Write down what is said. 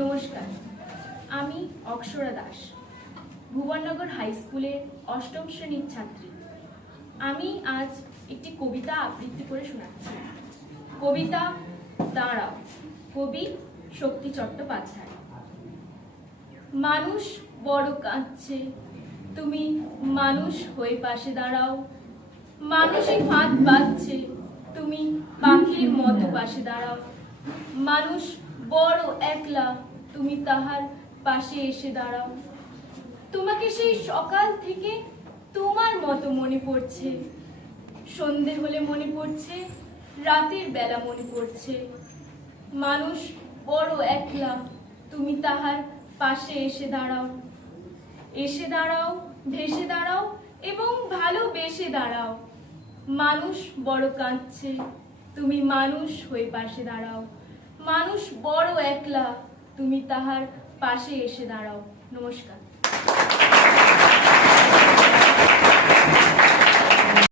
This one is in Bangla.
নমস্কার, আমি অক্ষরা দাস ভুবননগর হাই স্কুলের অষ্টম শ্রেণির ছাত্রী। আমি আজ একটি কবিতা আবৃত্তি করে শোনাচ্ছি। কবিতা দাঁড়াও, কবি শক্তি চট্টোপাধ্যায়। মানুষ বড় কাঁদছে, তুমি মানুষ হয়ে পাশে দাঁড়াও। মানুষই ফাঁদ বাঁধছে, তুমি পাখির মতো পাশে দাঁড়াও। মানুষ বড় একলা তুমি তাহার পাশে এসে দাঁড়াও। তোমাকে সেই সকাল থেকে তোমার মতো মনে পড়ছে। সন্ধে হলে মনে পড়ছে, রাতের বেলা মনে পড়ছে। মানুষ বড় একলা, তুমি তাহার পাশে এসে দাঁড়াও। এসে দাঁড়াও, ভেসে দাঁড়াও এবং ভালোবেসে দাঁড়াও। মানুষ বড় কাঁদছে, তুমি মানুষ হয়ে পাশে দাঁড়াও। মানুষ বড় একলা তুমি তাহার পাশে এসে দাঁড়াও। নমস্কার।